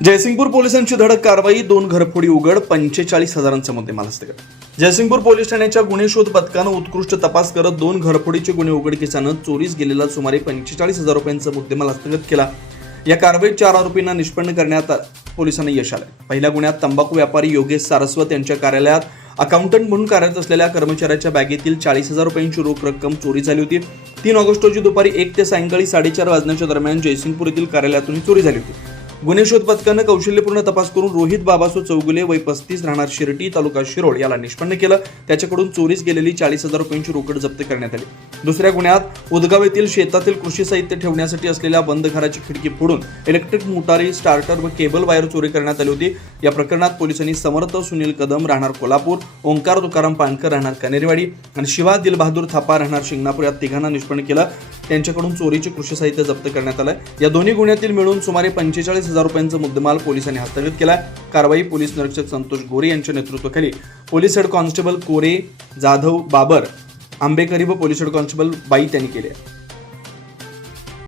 जयसिंगपूर पोलिसांची धडक कारवाई, 2 घरफोडी उघड, 45,000चा मुद्देमाल हस्तगत. जयसिंगपूर पोलीस ठाण्याच्या गुन्हे शोध पथकानं उत्कृष्ट तपास करत 2 घरफोडीचे गुन्हे उघडकीस चोरीस गेलेला सुमारे 45,000 रुपयांचा मुद्देमाल हस्तगत केला. या कारवाईत 4 आरोपींना निष्पन्न करण्यात पोलिसांना यश आलं. पहिल्या गुन्ह्यात तंबाखू व्यापारी योगेश सारस्वत यांच्या कार्यालयात अकाउंटंट म्हणून कार्यरत असलेल्या कर्मचाऱ्याच्या बॅगेतील 40,000 रुपयांची रोख रक्कम चोरी झाली होती. 3 ऑगस्ट रोजी दुपारी 1 ते सायंकाळी 4:30 वाजण्याच्या दरम्यान जयसिंगपूर येथील कार्यालयातून ही चोरी झाली होती. गुन्हे शोध पथकानं कौशल्यपूर्ण तपास करून रोहित बाबासो चौगुले वय 35 राहणार शिरटी तालुका शिरोळ याला निष्पन्न केलं. त्याच्याकडून चोरीस गेलेली 40,000 रुपयांची रोकड जप्त करण्यात आली. दुसऱ्या गुन्ह्यात उदगाव येथील शेतातील कृषी साहित्य ठेवण्यासाठी असलेल्या बंद घराची खिडकी फोडून इलेक्ट्रिक मोटारी, स्टार्टर व केबल वायर चोरी करण्यात आली होती. या प्रकरणात पोलिसांनी समर्थ सुनील कदम राहणार कोल्हापूर, ओंकार तुकाराम पानकर राहणार कनेरवाडी आणि शिवा दिलबहादूर थापा राहणार शिंगणापूर या तिघांना निष्पन्न केलं. त्यांच्याकडून चोरीचे कृषी साहित्य जप्त करण्यात आलं. या दोन्ही गुन्ह्यातील मिळून सुमारे 45,000 रुपयांचा मुद्देमाल पोलिसांनी हस्तगत केला. कारवाई पोलीस निरीक्षक संतोष गोरे यांच्या नेतृत्वाखाली पोलीस हेड कॉन्स्टेबल कोरे, जाधव, बाबर, आंबेकरी व पोलीस हेड कॉन्स्टेबल बाई यांनी केली आहे.